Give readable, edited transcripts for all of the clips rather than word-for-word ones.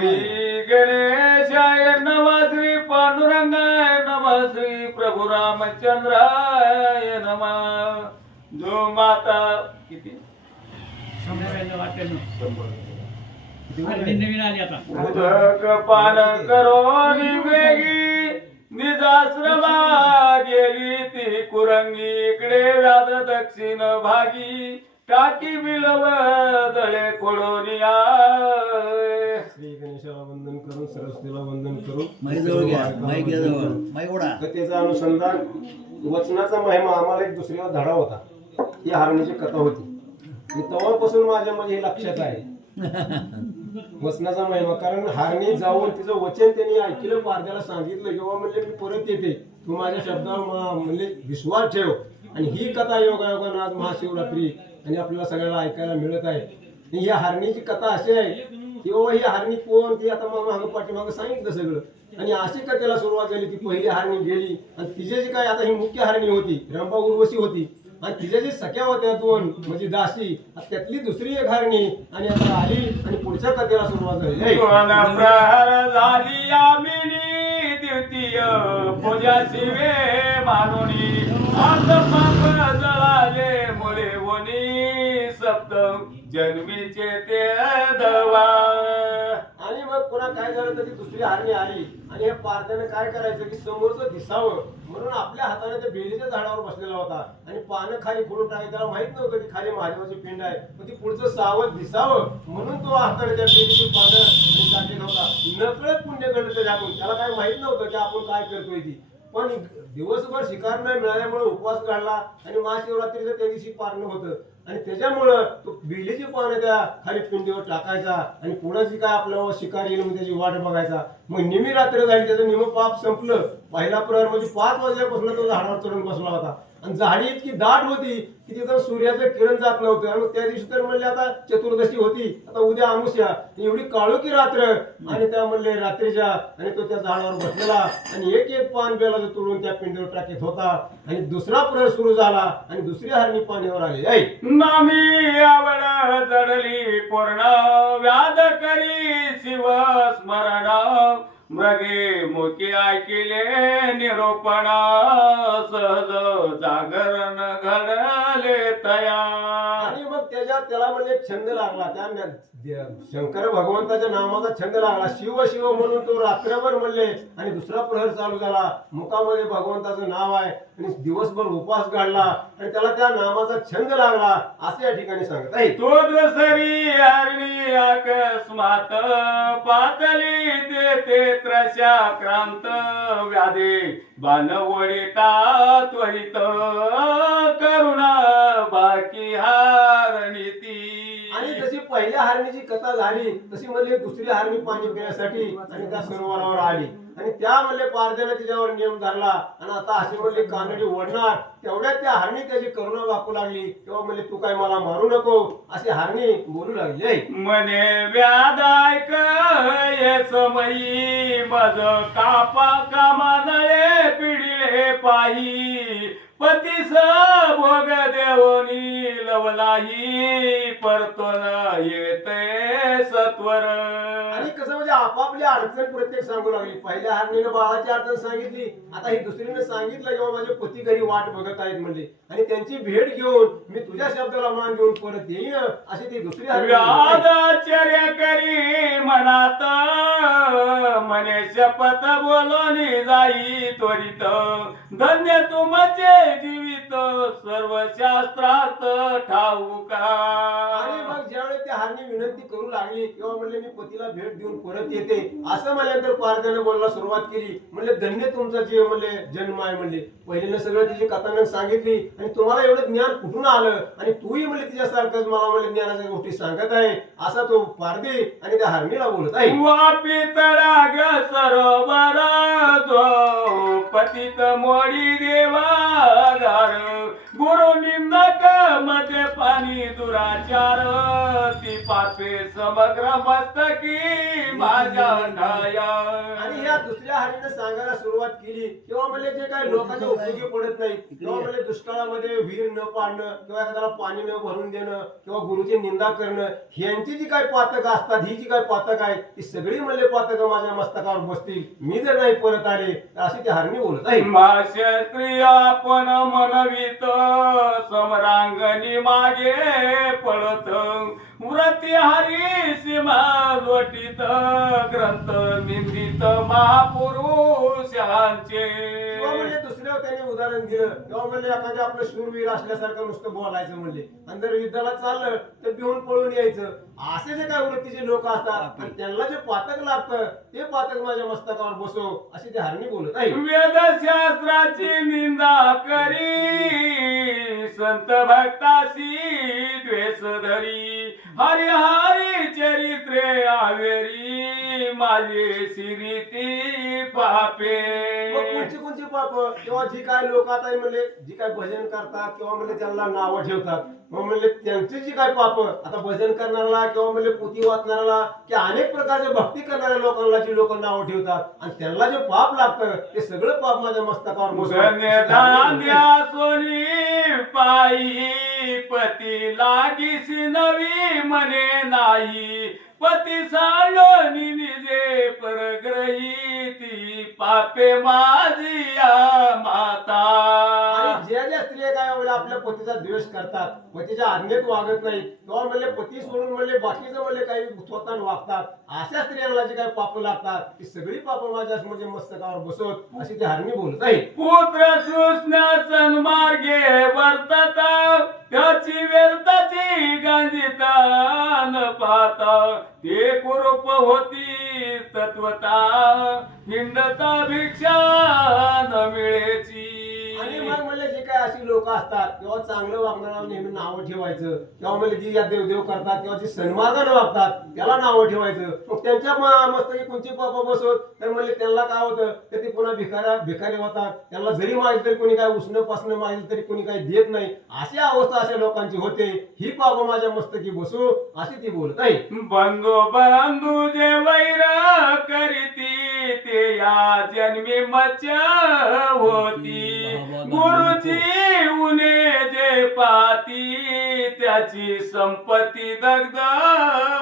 श्री गणेशाय नमः, श्री पांडुरंगाय नमः, श्री प्रभू रामचंद्राय नमः. जो माता किती नवीन आली आता. उदक पान करो निवेगी, निजाश्रमा गेली ती कुरंगी. इकडे व्याध दक्षिण भागी, टाकी बिलव दळे कोडोनिया. श्री गणेशाला वंदन करून सरस्वतीला वंदन करून माई जवळ घ्या, माई घ्या जवळ, माई ओढा. कथेचा अनुसंधान वचनाचा महिमा आम्हाला एक दुसऱ्या धडा होता. ही हारणीची कथा होती. आणि तेव्हापासून माझ्या मध्ये हे लक्षात आहे वचनाचा महिमा. कारण हारणी जाऊन तिचं वचन त्यांनी ऐकलं, पारद्याला सांगितलं किंवा म्हणले मी परत येते, तू माझ्या शब्दावर म्हणले विश्वास ठेव. आणि ही कथा योगायोगानं आज महाशिवरात्री आणि आपल्याला सगळ्याला ऐकायला मिळत आहे. आणि या हारणीची कथा अशी आहे की बाबा ही हारणी कोण, ती आता मागं पाठीमागं सांगितलं सगळं. आणि अशी कथेला सुरुवात झाली. ती पहिली हारणी गेली आणि तिचे जी काय आता ही मुख्य हारणी होती, रंभा उर्वशी होती. आणि तिच्या जी सख्या होत्या दोन म्हणजे दासी, त्यातली दुसरी एक हारणी आणि आता आली आणि पुढच्या कथेला सुरुवात झाली. प्रहार झाली आमिनी, द्वितीय पूजा शिवे मानुनी. आज पाप जळाले मुळे वनी, सप्तम जन्मीचे ते दवा. आणि मग पुन्हा काय झालं तर ती दुसरी हारणी आली आणि हे पारद्याने काय करायचं की समोरचं दिसावं म्हणून आपल्या हाताने त्या बेलीच्या झाडावर बसलेला होता आणि पानं खाली फोडून टाकायचं. त्याला माहित नव्हतं की खाली महादेवाची पिंड आहे, पण ती पुढचं सावध दिसावं म्हणून तो हाताने त्या बेलीची पानं आणि टाकत होता. नकळत पुण्य घडलं त्याच्याकडून. त्याला काय माहित नव्हतं की आपण काय करतोय ती. पण दिवसभर शिकार नाही मिळाल्यामुळे उपवास काढला आणि महाशिवरात्रीचं त्या दिवशी पारणं होतं आणि त्याच्यामुळं तो बेलीची पानं त्या खाली पिंडीवर टाकायचा आणि पुन्हा जी काय आपल्यावर शिकार येईल मग त्याची वाट बघायचा. मग निमी रात्र झाली, त्याचं निम पाप संपलं. पहिला प्रहर म्हणजे 5 वाजल्यापासून तो झाडावर चढून बसला होता आणि झाडी इतकी दाट होती की तिथं सूर्याचं किरण जात नव्हतं. आणि त्या दिवशी तर म्हणले आता चतुर्दशी होती, आता उद्या अमावस्या. एवढी काळोखी रात्र आणि त्या म्हणले रात्रीच्या आणि तो त्या झाडावर बसलेला आणि एक एक पान बेलाचं तोडून त्या पिंडीवर टाकीत होता. आणि दुसरा प्रहर सुरू झाला आणि दुसरी हारणी पाण्यावर आली. नामी आवड जडली पूर्ण, व्याध करी शिव स्मरण. मृगे मुखी ऐकिले निरोपण, सहज जागरण घडले तया. आणि मग त्याला म्हणजे छंद लागला. त्या शंकर भगवंताच्या नामाचा छंद लागला. शिव शिव म्हणून तो रात्रभर म्हणले आणि दुसरा प्रहर चालू झाला. मुखामध्ये भगवंताचं नाव आहे आणि दिवसभर उपवास काढला आणि त्याला त्या नामाचा छंद लागला असं या ठिकाणी सांगत आहे. तो दुसरी हरणी अकस्मात, पातली देते त्रशा क्रांत. व्याधे बाण वडिता त्वरित, करुणा बाकी हारणी ती. आणि जशी पहिल्या हारणीची कथा झाली तशी म्हणले दुसरी हारणी पाणी पिण्यासाठी आणि त्या सरोवरावर आली आणि त्या म्हणले पारद्याने तिच्यावर नियम धरला आणि आता अशी म्हणले कानडी ओढणार. तेवढ्यात त्या हारणी त्याची करुणा वाकू लागली. तेव्हा म्हणले तू काय मला मारू नको अशी हारणी बोलू लागली. मने व्याध ऐक ये समयी, मज कापा कामानळे पिढिले पाही. पतीस भोग देवनी लवलाही, परतोन येते सत्वर. आणि कसं म्हणजे आपापली अडचण प्रत्येक सांगू लागली. पहिल्या हारणीनं बाळाची अडचण सांगितली, आता ही दुसरीने सांगितलं की माझे पती घरी वाट बघत आहेत म्हणले आणि त्यांची भेट घेऊन मी तुझ्या शब्दाला मान देऊन परत येईन अशी ती दुसरी व्याधाचर्य करी मनात, मने शपथ बोलून जाई त्वरित. धन्य तुमचे जीवित सर्व शास्त्रात ठाऊका. आणि मग ज्यावेळी त्या हारणी विनंती करू लागली तेव्हा म्हणले मी पतीला भेट देऊन परत येते असं म्हणल्यानंतर पारद्याने बोलायला सुरुवात केली. म्हणले धन्य तुमचा जीव म्हणले जन्म आहे म्हणले. पहिल्यांदा सगळं तिची कथानक सांगितली आणि तुम्हाला एवढं ज्ञान कुठून आलं आणि तूही म्हणले तिच्यासारखंच मला म्हणले ज्ञानाच्या गोष्टी सांगत आहे असा तो पारदी आणि त्या हारणीला बोलत आहे. वापी तडाग सरोवर, जो पतित मोडी देवागार. गुरु निंदक मध्ये पाणी दुराचार, ती पापे समग्र मस्तकी माझ्या न्याय. आणि ह्या दुसऱ्या हारीने सांगायला सुरुवात केली किंवा म्हणजे जे काही लोकांच्या उपयोगी पडत नाही किंवा म्हणजे दुष्काळामध्ये विहीर न पाडणं किंवा एखाद्याला पाणी न भरून देणं किंवा गुरुची निंदा करणं ह्यांची जी काही पातकं असतात ही जी काही पातक आहेत ती सगळी म्हणले पातकं माझ्या मस्तकावर बसतील मी जर नाही परत आले तर अशी ती हरणी बोलत आहे. माशस्त्री आपण मनवित समरांगणी मागे पळत व्रती हरी सीमा लोटीत ग्रंथ निंदित महापुरुषांचे. किंवा म्हणजे दुसऱ्या त्यांनी उदाहरण दिलं किंवा म्हणजे एखाद्या आपलं शूरवीर असल्यासारखं नुसतं बोलायचं म्हणले आणि जर युद्धाला चाललं तर भिवून पळून यायचं असे जे काही वृत्तीचे लोक असतात आणि त्यांना जे पातक लागतं ते पातक माझ्या मस्तकावर बसव अशी ते हरणी बोलत आहे. वेदशास्त्राची निंदा करी संत भक्ताशी द्वेष धरी हरी हरी चरित्रे आवेरी माझे शिरीती पापे. मग कोणची पाप किंवा जी काय लोक आता म्हणले जी काय भजन करतात किंवा म्हणले त्यांना नावं ठेवतात मग म्हणले त्यांची जी काय पाप आता भजन करणाऱ्याला किंवा म्हणले पोथी वाचणाऱ्याला की अनेक प्रकारचे भक्ती करणाऱ्या लोकांना जी लोक नावं ठेवतात आणि त्यांना जे पाप लागतं ते सगळं पाप माझ्या मस्तकावर सोनी पायी पती लागिसी नवी मने नाही पती सांडोनी निजे परग्रहीती पापे माझिया माता. आणि ज्या स्त्रिया काय म्हणले आपल्या पतीचा द्वेष करतात पतीच्या आज्ञेत वागत नाही किंवा म्हणले पती सोडून म्हणले बाकीचं म्हणले काही स्वतः वागतात अशा स्त्रियांना जे काही पाप लागतात ती सगळी पाप माझ्या म्हणजे मस्तकावर बसवत अशी ती हरणी बोलत आहे. पुत्र सुस्न सन्मार्गे वर्तता त्याची व्यर्थाची गांजिता न पाहता ते कुरूप होती तत्वता हिंडता भिक्षा न मिळेची. आणि मग म्हणले जे काय अशी लोक असतात किंवा चांगलं वागणारा नेहमी नावं ठेवायचं किंवा म्हणजे जी या देवदेव करतात किंवा जी सन्मार्गाने वागतात त्याला नावं ठेवायचं मग त्यांच्या मस्तकी कोणची पापा बसवत तर म्हणले त्यांना काय होतं तर ते पुन्हा भिकारी होतात त्यांना जरी मागितलं तरी कोणी काय उसणं पासणं मागितलं तरी कोणी काही देत नाही अशी अवस्था अशा लोकांची होते ही पाप माझ्या मस्तकी बसू अशी ती बोलत आहे. बंधू जे वैर करीती ते या जन्मी मच होती गुरुची उने जे पाती त्याची संपत्ती दग्ध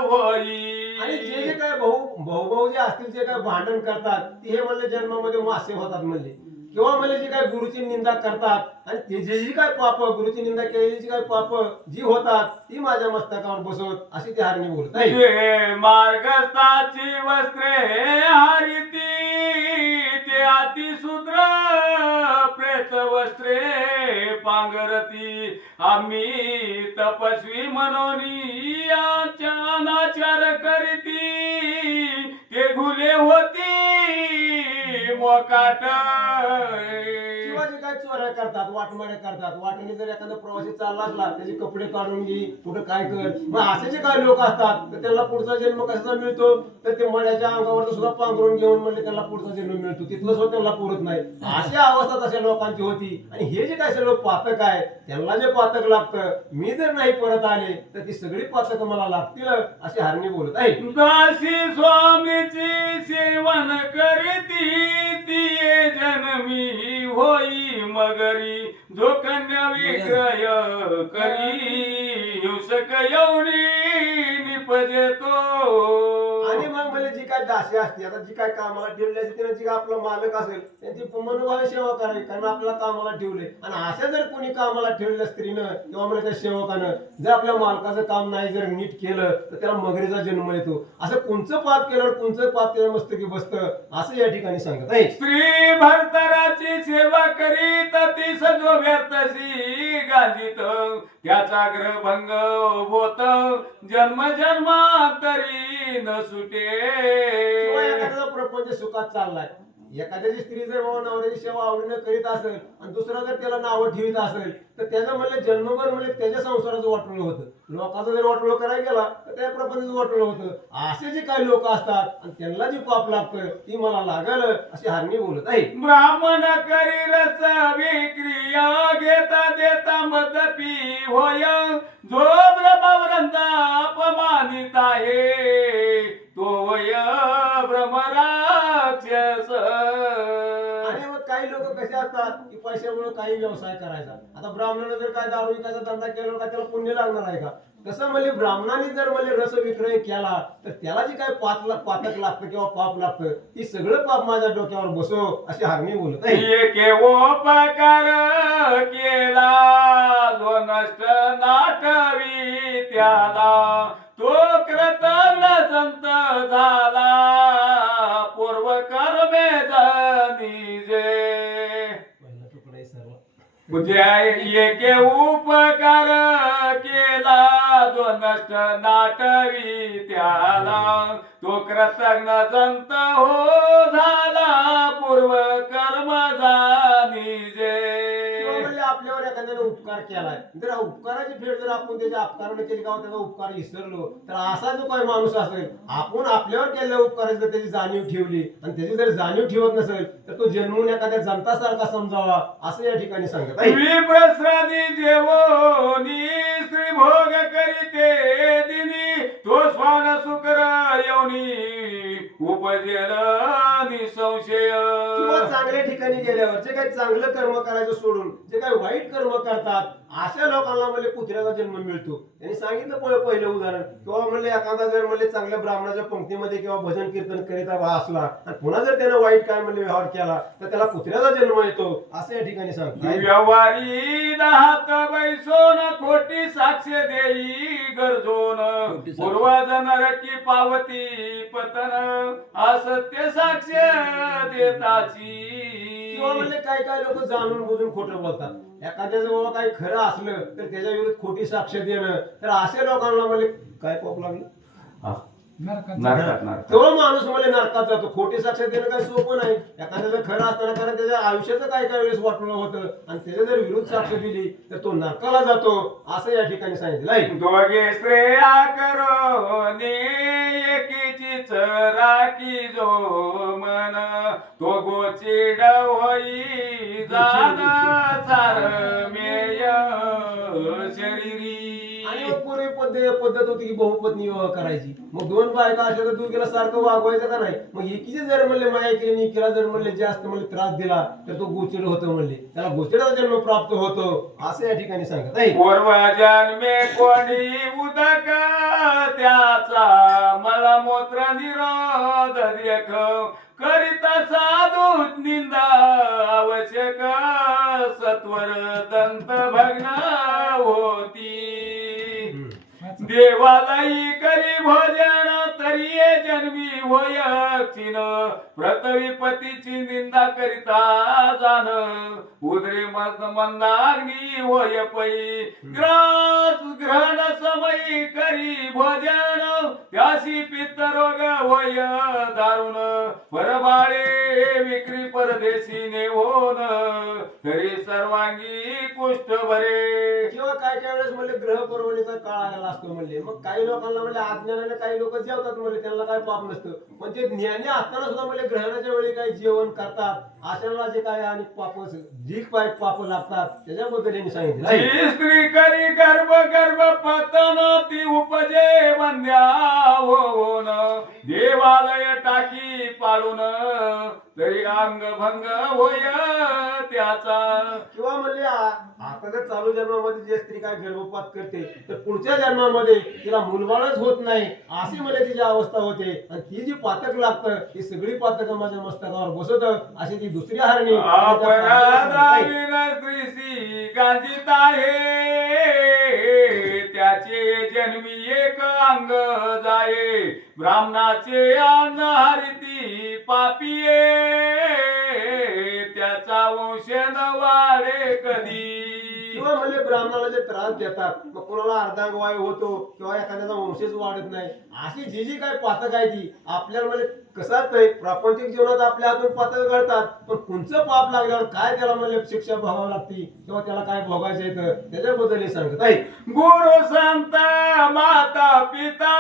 होई. आणि जे काय भाऊ जे असतील जे काय भांडण करतात ते हे म्हणले जन्मामध्ये मासे होतात म्हणले किंवा म्हणले जे काय गुरुची निंदा करतात आणि ते जी काय पाप गुरुची निंदा केलेली जी काय पाप जी होतात ती माझ्या मस्तकावर बसवत अशी ती हरणी बोलत आहे. मार्गस्थाची वस्त्रे हरिती ते अतिशूद्र प्रेत वस्त्रे पांघरती आम्ही तपस्वी म्हणून अनाचार करीती ते घुले होती मोकाट. किंवा जे काय चोऱ्या करतात वाटमाड्या करतात वाटेने जर एखादा प्रवासी चालला असला त्याचे कपडे काढून घे कुठं काय कर मग असे जे काही लोक असतात तर त्यांना पुढचा जन्म कसा मिळतो तर ते मड्याच्या अंगावर सुद्धा पांघरून घेऊन म्हणले त्यांना पुढचा जन्म मिळतो तिथलं सुद्धा त्यांना पुरत नाही अशा अवस्था तशा लोकांची होती. आणि हे जे काय सर्व पातक आहे त्यांना जे पातक लागतं मी जर नाही परत आले तर ती सगळी पातक मला लागतील अशी हरणी बोलत आहे. दासी स्वामीची सेवन करीती ती जन्मी होई मगरी जो कन्या विक्रय करी हिंसक एवढी निपजेतो. आणि मग म्हणजे जी काय दासी असते आता जी काय कामाला ठेवली असते तिने जी काय आपला मालक असेल त्यांची मनोभावे सेवा करावी कारण आपल्याला कामाला ठेवले आणि अशा जर कोणी कामाला ठेवलेल्या स्त्रीनं किंवा म्हणजे त्या सेवकानं जर आपल्या मालकाचं काम नाही जर नीट केलं तर त्याला मगरीचा जन्म येतो. असं कोणचं पाप केल्यावर कोणचं पाप त्याच्या मस्तकी बसतं असं या ठिकाणी सांगत आहे. स्त्री भरतराची सेवा करीत ती सजो व्यर्थशी गाजित त्याचा ग्रहभंग होत जन्म जन्मांतरी न सुटे. किंवा एखाद्याचा प्रपंच सुखात चाललाय एखाद्याची स्त्री जर बाबा नवऱ्याची सेवा आवडीनं करीत असेल आणि दुसरा जर त्याला नावं ठेवीत असेल तर त्याचं म्हणलं जन्मभर म्हणजे त्याच्या संसाराचं वाटोळं होतं. लोकांचं जर वाटोळं करायला गेला तर त्या प्रपंचाचं वाटोळं होतं. असे जे काही लोक असतात आणि त्यांना जी पाप लागतं ती मला लागल अशी हरणी बोलत आहे. ब्राह्मण करी रस विक्रिया घेता देता मदपी होय जो ब्रह्मवृंदा अपमानित आहे तो वय ब्रह्मराक्षस असतात की पैशामुळे काही व्यवसाय करायचा. आता ब्राह्मणाने जर काय दारू विकायचा धंदा केला का त्याला पुण्य लागणार आहे का? तसं म्हणजे ब्राह्मणाने जर म्हणजे रस विक्रय केला तर त्याला जे काय पातक लागतं किंवा पाप लागतं ती सगळं पाप माझ्या डोक्यावर बसो अशी हागणी बोलत आहे. एके उपकार केला जो नष्ट नाटवी त्याला तो कृतज्ञ संत झाला पूर्व कर्मे जनिजे. पहिला तुकडा आहे सर्व. एके उपकार केला जो नष्ट नाटवी त्याला तो कृतज्ञ संत हो झाला पूर्व कर्म जाणीजे. किंवा म्हणजे आपल्यावर एखाद्याने उपकार केलाय जर उपकाराची फेड जर आपण त्याच्या अपकाराने केली का त्याचा उपकार विसरलो तर असा जो काही माणूस असेल आपण आपल्यावर केलेल्या उपकाराची जर त्याची जाणीव ठेवली आणि त्याची जर जाणीव ठेवत नसेल तर तो जन्मून एखाद्या जनतासारखा समजावा असं या ठिकाणी सांगत आहे. विप्रसादी जेवोनी श्री भोग करीते दिनी तो स्वान शुक्र येऊनी उपजेल निसंशय. किंवा चांगल्या ठिकाणी गेल्यावर जे काही चांगलं कर्म करायचं सोडून जे काही वाईट कर्म करतात अशा लोकांना म्हणजे कुत्र्याचा जन्म मिळतो. त्यांनी सांगितलं पहिलं उदाहरण किंवा म्हणजे एखादा जर म्हणजे चांगल्या ब्राह्मणाच्या पंक्तीमध्ये किंवा भजन कीर्तन करीत असला आणि पुन्हा जर त्यानं वाईट काय म्हणजे व्यवहार केला तर त्याला कुत्र्याचा जन्म येतो असं या ठिकाणी सांगतात. व्यवहारी दाहात बैसोन खोटी साक्ष देई गरजोन पूर्वज नरकी पावती पतन असत्य साक्ष देताची. किंवा म्हणजे काही काही लोक जाणून बुजून खोटं बोलतात. एखाद्याचं बाबा काही खरं असलं तर त्याच्या विरुद्ध खोटी साक्ष देणं तर अशा लोकांना म्हणजे काय पाप लागलं नरकात तो माणूस म्हणजे नरकात जातो. खोटी साक्ष देणं काही सोपं नाही. एखाद्याचं खरं असताना कारण त्याच्या आयुष्याचं काही काही वेळेस वाटणं होतं आणि त्याच्या जर विरुद्ध साक्ष दिली तर तो नरकाला जातो असं या ठिकाणी सांगितलं आहे. दोघे श्रेया करो एकीचीच राखी जो मन तो गोचिड होई जाण सारमेय शरीरी. आणि मग पूर्वी पद्धत होती की बहुपत्नी विवाह करायची. मग दोन बायका असल्या तर दोघीला सारखं वागवायचं का नाही. मग एकीचे जर म्हणले माया केली एकीला जर म्हणले जास्त म्हणले त्रास दिला तर तो गोचिड होतो म्हणले त्याला गोचिडाचा जन्म प्राप्त होतो असं या ठिकाणी सांगत आहे. पूर्व जन्मे कोणी उदक त्याचा मलमूत्र निरोध देख करिता साधू निंदा आवश्यक सत्वर दंत भग्न होती. देवालाही करी भोजन तरी जन्मी होय क्षीण प्रतवी पतीची निंदा करिता जाण उदरे मंदाग्नी होय पै ग्रास ग्रहण समयी करी भोजन त्यासी पित्त रोग होय दारुण परबाळे विक्री परदेशी नेवोन तरी सर्वांगी कुष्ठ भरे. किंवा काय काय वेळेस म्हणजे ग्रह पर्वणीचा काळ आलेला असतो म्हणले. मग काही लोकांना म्हणजे अज्ञानाने काही लोक जेवतात म्हणजे त्यांना काही पाप नसतं पण ते ज्ञानी असताना सुद्धा म्हणजे ग्रहणाच्या वेळी काही जेवण करतात अशाला जे काय आणि पाप जी काय पाप लागतात त्याच्याबद्दल यांनी सांगितलं आहे. जी स्त्री करी गर्भ गर्भ पतन ती उपजे बंद्या होऊन देवालय टाकी पाडून तरी अंग भंग होय त्याचा. किंवा म्हणले आता जर चालू जन्मामध्ये जे स्त्री काय गर्भपात करते तर पुढच्या जन्मामध्ये तिला मुलबाळच होत नाही अशी म्हणजे तिची अवस्था होते आणि ती जी पातक लागतं ती सगळी पातक माझ्या मस्तकावर बसवत अशी ती दुसरी हारणी स्त्रीसी गांजित आहे त्याचे जन्मी एक अंग जाये ब्राह्मणाचे अंग हरिती पापिये त्याचा वंश न वाढे कधी. किंवा म्हणजे ब्राह्मणाला जे त्रास देतात मग कोणाला अर्धांगवायू होतो किंवा एखाद्याचा वंशच वाढत नाही अशी जी जी काय पातक आहे ती आपल्याला म्हणजे कसं असतंय प्रापंचिक जीवनात आपल्या हातून पातक घडतात पण कोणचं पाप लागल्यावर काय त्याला म्हणजे शिक्षा भोगावी लागती किंवा त्याला काय भोगायचं येतं त्याच्याबद्दल हे सांगत आहे. गुरु संत माता पिता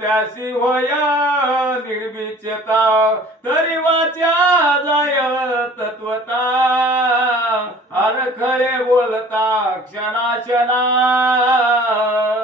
त्याशी होय निर्विचता तरी वाचा जाय तत्वता अडखळे बोलता क्षणा क्षणा.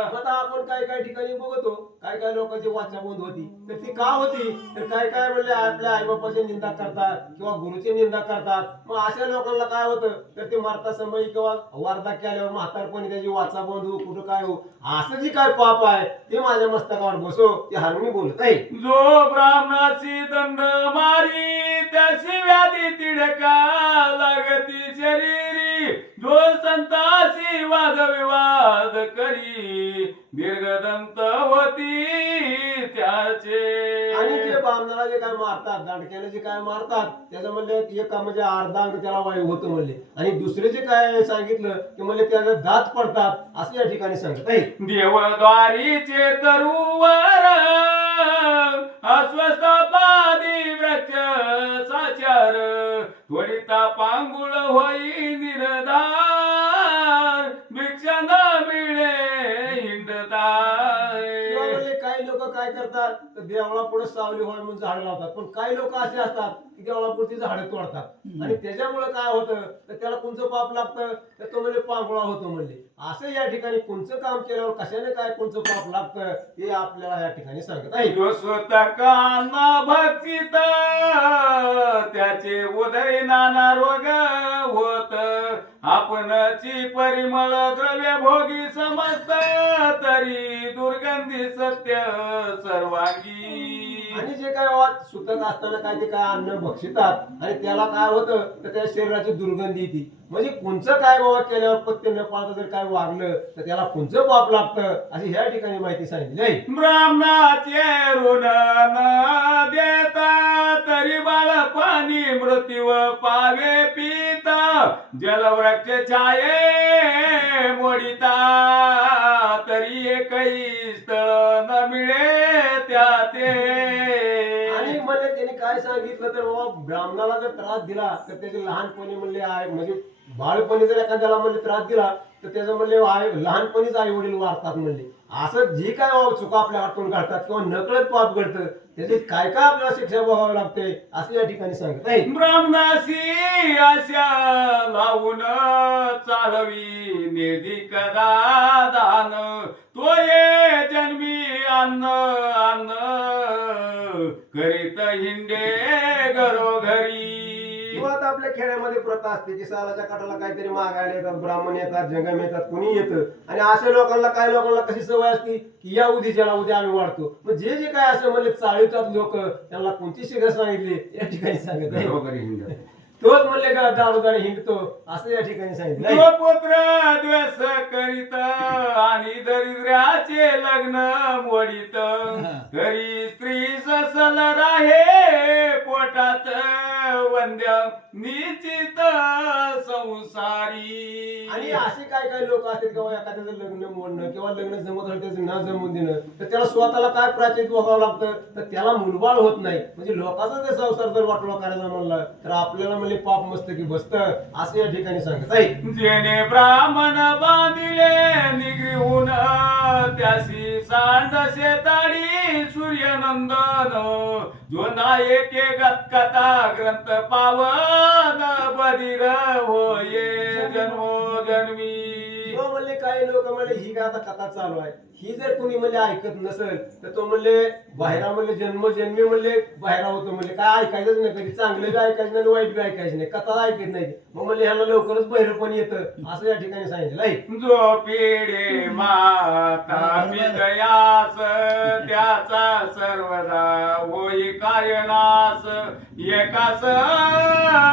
आता आपण काही काही ठिकाणी बघतो काय काय लोकांची वाचाबोध होती तर ती का होती तर काय काय म्हणले आपल्या आईबापाची निंदा करतात किंवा गुरुची निंदा करतात मग अशा लोकांना काय होतं तर ते मरता समय किंवा वार्धक्य आल्यावर म्हातारपणी त्याची वाचाबोध हो कुठं काय हो असं जी काय पाप आहे ते माझ्या मस्तकावर बसो ते हरणी बोलत आहे जो ब्राह्मणाची दंड मारी त्याची व्याधी तिडका लागती शरीरी जो संताशी वाद विवाद करी दीर्घदंत होती त्याचे आणि जे बामणाला जे काय मारतात दांडक्याने जे काय मारतात त्याचं म्हणले एका म्हणजे अर्धा अंग त्याला वायू होतं म्हणले आणि दुसरे जे काय सांगितलं की म्हणले त्याला दात पडतात असं या ठिकाणी सांगत आहे देवद्वारीचे तरुवर अस्वस्थ पादी वृक्ष साचार त्वरिता पांगुळ होई निर्धार भिक्षा न मिळे किंवा हिंडताय म्हणले काही लोक काय करतात तर देवळा पुढे सावली व्हावी म्हणून झाड लावतात पण काही लोक असे असतात की देवळा पुढची झाडं तोडतात आणि त्याच्यामुळे काय होतं तर त्याला कोणचं पाप लागतं तर तो म्हणजे पांगुळा होतो म्हणले असं या ठिकाणी कोणचं काम केल्यावर कशाने काय कोणचं पाप लागतं हे आपल्याला या ठिकाणी सांगत आहे जो स्वतः भक्तित त्याचे उदय नाना रोग होत आपणची परिमळ द्रव्य भोगी समजत तरी दुर्गंधी सत्य सर्वांगी आणि जे काय बाबा सुतक असताना काय ते काय अन्न भक्षितात आणि त्याला काय होतं तर त्या शरीराची दुर्गंधी येते म्हणजे कोणचं काय बाबा केल्यावर पत्ते न पाळता जर काय वागलं तर त्याला कोणचं पाप लागतं अशी ह्या ठिकाणी माहिती सांगितली आहे ब्राह्मणाचे ऋण न देता तरी बाळ पाणी मृत्यू पावे पिता जलवृक्ष छाये मोडिता तरी एकही स्थळ न मिळे त्या ते आणि म्हणले त्यांनी काय सांगितलं तर बाबा ब्राह्मणाला जर त्रास दिला तर त्याचे लहानपणी म्हणले आहे म्हणजे बाळपणी जर एखाद्याला म्हणले त्रास दिला तर त्याचं म्हणले लहानपणीच आई वडील वारतात म्हणले असं जे काय चुका आपल्या हातून काढतात किंवा नकळत पाप घडतं त्याचे काय काय आपल्याला शिक्षा भोगावी लागते असं या ठिकाणी सांगत आहे ब्राह्मणासी आशा लावून चालवी निर्धिक दान तो ये जन्मी अन्न अन्न करीत हिंडे घरोघरी किंवा आता आपल्या खेड्यामध्ये प्रथा असते की सालाच्या काठाला काहीतरी मागायला येतात ब्राह्मण येतात जंगम येतात कुणी येतं आणि अशा लोकांना काही लोकांना कशी सवय असते की या उद्याच्याला उद्या आम्ही वाढतो मग जे जे काय असं म्हणले चाळीतात लोक त्यांना कोणती शिक्षा सांगितली या ठिकाणी सांगत आहे घरोघरी हिंडत तोच म्हणले का दारोदारी हिंडतो असं या ठिकाणी सांगितलं जो पुत्र द्वेष करीत आणि दरिद्र्याचे लग्न मोडीत तरी स्त्री ससल राहे पोटात वंद्य निश्चित संसारी आणि असे काय काय लोक असतात किंवा एखाद्याचं लग्न मोडणं किंवा लग्न जमत झालं त्याचं न जमून देणं तर त्याला स्वतःला काय प्राचित बघावं लागतं तर त्याला मुलबाळ होत नाही म्हणजे लोकांचा जर संसार जर वाटोळा करायचा म्हणला तर आपल्याला म्हणजे पाप मस्त की बसत असं या ठिकाणी सांगत आहे जेने ब्राह्मण बांधिले निगृहून त्यासी सांड शेताडी सूर्यनंदन जो नायके गतकथा ग्रंथ पावन बधीर होये जन्मोजन्मी किंवा म्हणले काही लोक म्हणले ही काय आता कथा चालू आहे ही जर कोणी म्हणले ऐकत नसेल तर तो म्हणले बाहेरा म्हणले जन्मजन्मी म्हणले बाहेरा होतो म्हणले काय ऐकायचंच नाही कधी चांगलं बी ऐकायचं नाही वाईट बी ऐकायचं नाही कथा ऐकत नाही मग म्हणले ह्याला लवकरच बहिर पण येतं असं या ठिकाणी सांगितलं आहे जो पिढे माता पितयास त्याचा सर्वदा होई कायनास एकास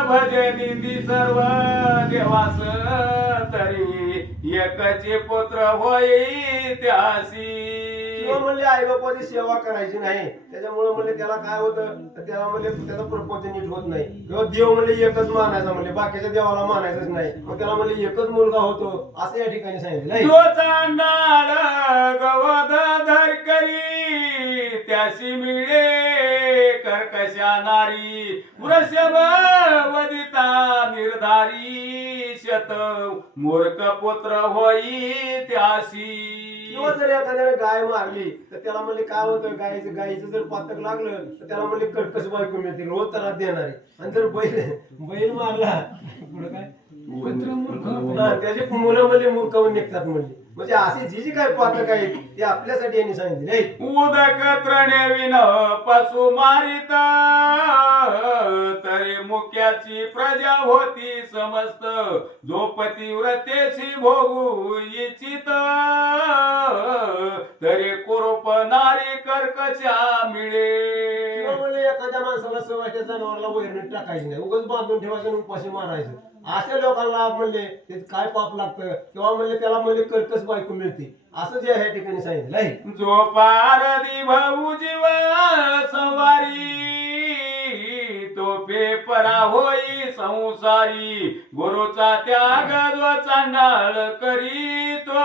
भजनिधी सर्व देवास तरी एकचे पुत्र होई त्यासी किंवा म्हणले आई बापाची सेवा करायची नाही त्याच्यामुळे म्हणले त्याला काय होतं तर त्याला म्हणले त्याचा प्रपंच नीट होत नाही किंवा देव म्हणले एकच मानायचा म्हणले बाकीच्या देवाला मानायचंच नाही मग त्याला म्हणले एकच मुलगा होतो असं या ठिकाणी सांगितलं जो चांडाळ गवद धर करी त्याशी मिळे कर्कशा नारी वृषभ वदिता निर्धारी शत मूर्ख पुत्र होई त्याशी किंवा जर एखाद्याने गाय मारली तर त्याला म्हणले काय होतं गायीचं जर पातक लागलं तर त्याला म्हणले कर्कश बायको मिळते रोज त्याला देणारे आणि जर बैल मारला पुढे काय त्याचे मुलं म्हणले मूर्ख निघतात म्हणले म्हणजे अशी जी काय पात्र काय ते आपल्यासाठी यांनी सांगितले. उदक त्रणे पशु मारित तरी मुख्याची प्रजा होती समस्त जो पतिव्रतेशी भोगू इच्छित तरी कुरूप नारी कर्कशा मिळे. किंवा म्हणजे एखाद्या माणसाला सवय त्या जनावराला वैरणीत टाकायची नाही, उगाच बांधून ठेवायचं आणि उपाशी मारायचं. अशा लोकांना म्हणले ते काय पाप लागतं किंवा म्हणले त्याला म्हणले कर्कश बायको मिळते, असं जे ह्या ठिकाणी सांगितलं आहे. जो पारदी भाऊ जीव सवारी तो पेपरा होई संसारी गुरुचा त्याग जो चांडाळ करी तो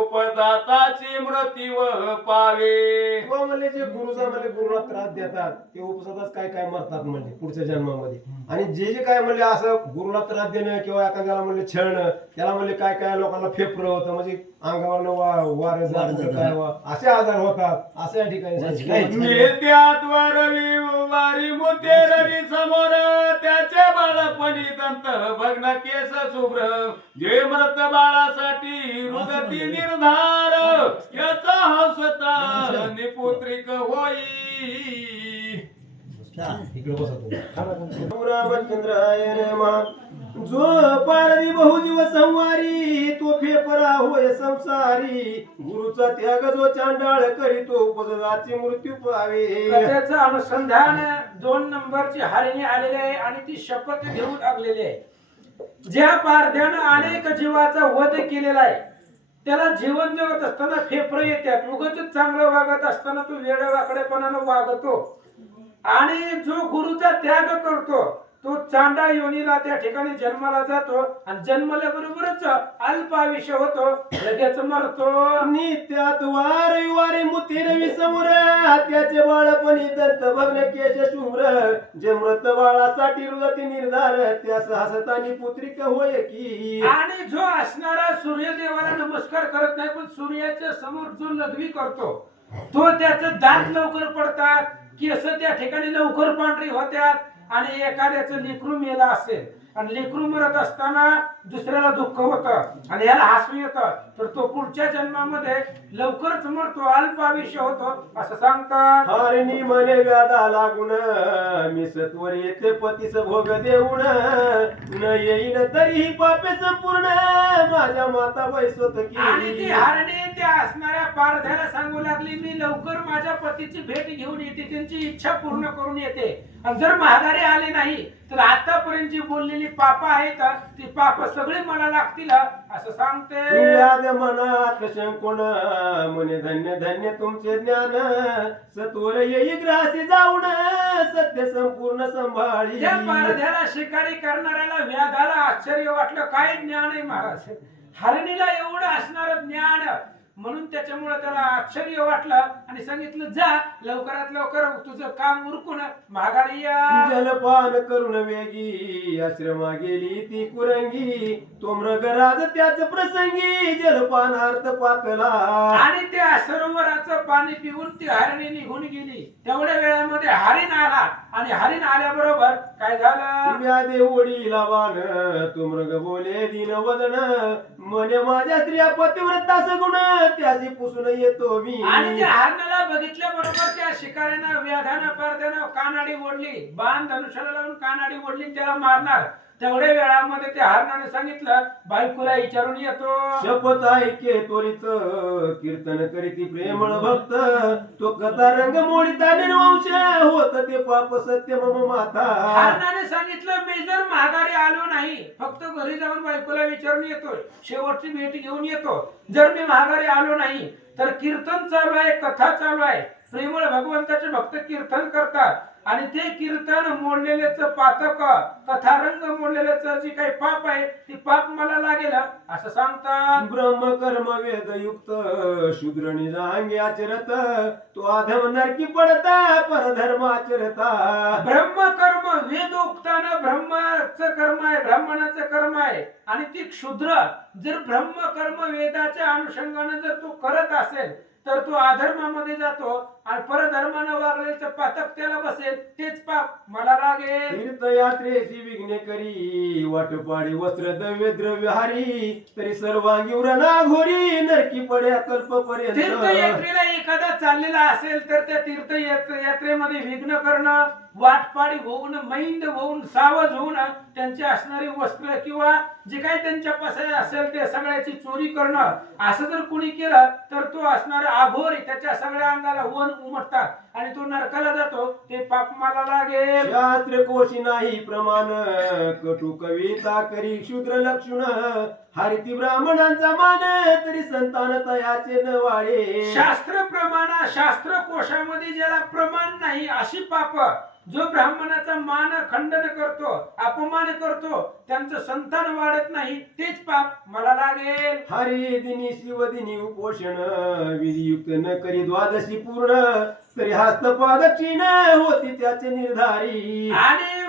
उपदाताची मृत्यू पावे. किंवा म्हणले जे गुरुचा म्हणले गुरुला त्रास देतात ते उपसदाच काय काय मरतात म्हणले पुढच्या जन्मामध्ये. आणि जे जे काय म्हणले असं गुरुला त्रास देणं किंवा एखाद्याला म्हणले छळणं त्याला म्हणले काय काय लोकांना फेफरं होतं, म्हणजे अंगावरनं वार काय असे आजार होतात असं या ठिकाणी सांगितलं. मिळत्यात वारी मोते रवी समोर त्याचे बाळपणी दंत भग्न केस शुभ्र जे मृत बाळासाठी रुदती निर्धार याचा हसता निपुत्रिक होई. रामचंद्राय नमः. जो पारधी बहुजीव संवारी तो फेपरा होय संसारी गुरुचा त्याग जो चांडाळ करीतो उपजगाची मृत्यू पावे. कथेचं अनुसंधान 2 नंबरची हरिणी आलेली आहे आणि ती शपथ घेऊन लागलेली आहे. ज्या पारध्यानं अनेक जीवाचा वध केलेला आहे त्याला जीवन जगत असताना फेफरं येतात, उगाच चांगलं वागत असताना तो वेड्या वाकडेपणानं वागतो. आणि जो गुरुचा त्याग करतो तो चांडा योनीला त्या ठिकाणी जन्माला जातो आणि जन्मल्याबरोबरच अल्प आयुष्य होतो, लगेच मरतो. नित्यात वारी मुती रवी समोर त्याचे बाळपणी दंत भग्न केश शुभ्र जे मृत बाळासाठी रुदती निर्धार त्यास हसतानी पुत्रिक होय की. आणि जो असणारा सूर्यदेवाला नमस्कार करत नाही पण सूर्याच्या समोर जो लघवी करतो तो त्याचे दात लवकर पडतात, केस त्या ठिकाणी लवकर पांढरी होत्यात. आणि एखाद्याचं लेकरू मेला असेल आणि लेकरू मरत असताना दुसऱ्याला दुःख होतं आणि याला हसू येतं तर तो पुढच्या जन्मामध्ये लवकरच मरतो, अल्प आयुष्य होतो असं सांगतात. हरिणी म्हणे व्याधा लागून मी सत्वर येते पतीस भोग देऊन न येईन तरीही पापे संपूर्ण माझ्या माता बैसोत आणि ती की. हरणी त्या असणाऱ्या पारध्याला सांगू लागली मी लवकर माझ्या पतीची भेट घेऊन येते, त्यांची इच्छा पूर्ण करून येते. आणि जर माघारी आले नाही तर आतापर्यंत जी बोललेली पाप आहेत ती पाप सगळी मला लागतील असं सांगते. व्याध मनात शंकुण म्हणे धन्य धन्य तुमचे ज्ञान सत्वर येई ग्रासी जाऊन सत्य संपूर्ण संभाळी. त्या पारध्याला शिकारी करणाऱ्याला व्याधाला आश्चर्य वाटलं, काय ज्ञान आहे महाराज, हरणीला एवढं असणार ज्ञान. म्हणून त्याच्यामुळे त्याला आश्चर्य वाटलं आणि सांगितलं जा लवकरात लवकर तुझं काम उरकून माघारी या. जलपान करून वेगी आश्रमा गेली ती कुरंगी तो मृगराज त्याच प्रसंगी जलपानार्थ पातला. आणि त्या सरोवराचं पाणी पिऊन ती हरिणी निघून गेली. तेवढ्या वेळामध्ये हरिण आला आणि हरिण आल्याबरोबर काय झालं, व्याधे ओढीला बाण तो मृग बोले दिन वदन म्हणे माझ्या स्त्रिया पतिव्रता सगुण त्याची पुसून येतो मी. आणि त्या हरणाला बघितल्या बरोबर त्या शिकाऱ्यानं व्याधानं पारध्यानं कानाडी ओढली, बाण धनुष्याला लावून कानाडी ओढली त्याला मारणार. तेवढ्या वेळामध्ये त्या हरणाने सांगितलं बायकोला विचारून येतो. शपथ ऐके त्वरित कीर्तन करीती प्रेमळ भक्त तो कथा रंग मोडिता निर्वंश होत ते पाप सत्य मम माता. हरणाने सांगितलं मी जर माघारी आलो नाही फक्त घरी जाऊन बायकोला विचारून येतो, शेवटची भेट घेऊन येतो. जर मी माघारी आलो नाही तर कीर्तन चालू आहे, कथा चालू आहे, प्रेमळ भगवंताचे भक्त कीर्तन करतात आणि ते कीर्तन मोडलेलेच पातक कथारंग मोडलेलेच जी काही पाप आहे ती पाप मला लागेल असं सांगतात. ब्रह्म कर्म वेद युक्त शूद्र निजांगी आचरत तो अधम नरकी पडता परधर्म आचरता. ब्रह्म कर्म वेदोक्तानं ब्रह्माचं कर्म आहे, ब्राह्मणाचं कर्म आहे आणि ती क्षुद्र जर ब्रह्म कर्म वेदाच्या अनुषंगाने जर तो करत असेल तर तो अधर्मामध्ये जातो आणि परधर्मानं वागलेलं पातक त्याला बसेल तेच पाप मला लागेल. तीर्थयात्रेची विघ्ने करी वाटपाडी वस्त्र द्रव्य हारी तरी सर्वांगी व्रणा घोरी नरकी पड्या कल्पपर्यंत. तीर्थयात्रेला एखादा चाललेला असेल तर त्या तीर्थयात्रेमध्ये विघ्न करणं, वाटपाडी होऊन, मैंड होऊन, सावध होऊन त्यांची असणारी वस्त्र किंवा जे काही त्यांच्या पास असेल ते सगळ्याची चोरी करणं, असं जर कोणी केलं तर तो असणारा अघोरी त्याच्या सगळ्या अंगाला वन उमटतात आणि तो नरकाला जातो. ते पाप मला लागेल. शास्त्र कोशी नाही प्रमाण कटु कविता करी शूद्र लक्षण हरिती ब्राह्मणांचा मान तरी संतान तयाचे न वाढे. शास्त्र प्रमाण, शास्त्र कोशामध्ये ज्याला प्रमाण नाही अशी पाप, जो ब्राह्मणाचा मान खंडन करतो, अपमान करतो, त्यांचं संतान वाढत नाही, तेच पाप मला लागेल. हरी दिनी शिवदिनी उपोषण विधियुक्त न करी द्वादशी पूर्ण तरी हस्तपादची न होती त्याचे निर्धारी. आणि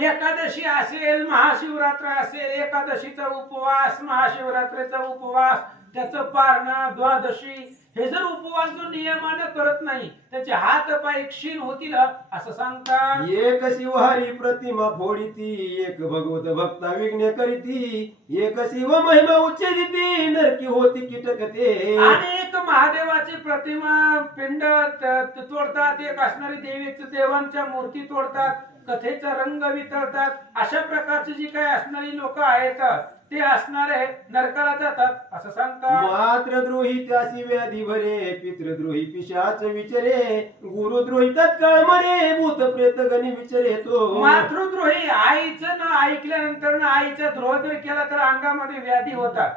एकादशी असेल, महाशिवरात्र असेल, एकादशीचा उपवास, महाशिवरात्रीचा उपवास, त्याचं पारणं, द्वादशी हे जर उपवास जो नियमानं करत नाही त्याचे हात पाय क्षीण होतील असं सांगतात. एक शिवहारी प्रतिमा फोडिती एक भगवत भक्ता विघ्ने करीती एक शिव महिमा उच्चरिती नरकी होती कीटकते. आणि एक महादेवाची प्रतिमा पिंड तोडतात, एक असणारी देवांच्या मूर्ती तोडतात, कथेचा रंग वितळतात, अशा प्रकारची जी काही असणारी लोक आहेत ते असणारे नरकाला जातात असं सांगतात. मात्रद्रोही त्यासी व्याधी भरे पितृद्रोही पिशाच विचारे गुरुद्रोही तत्काळ मरे भूत प्रेत गणी विचारे तो. मातृद्रोही आईचं न ऐकल्यानंतर ना आईचा द्रोह जर केला तर अंगामध्ये व्याधी होतात.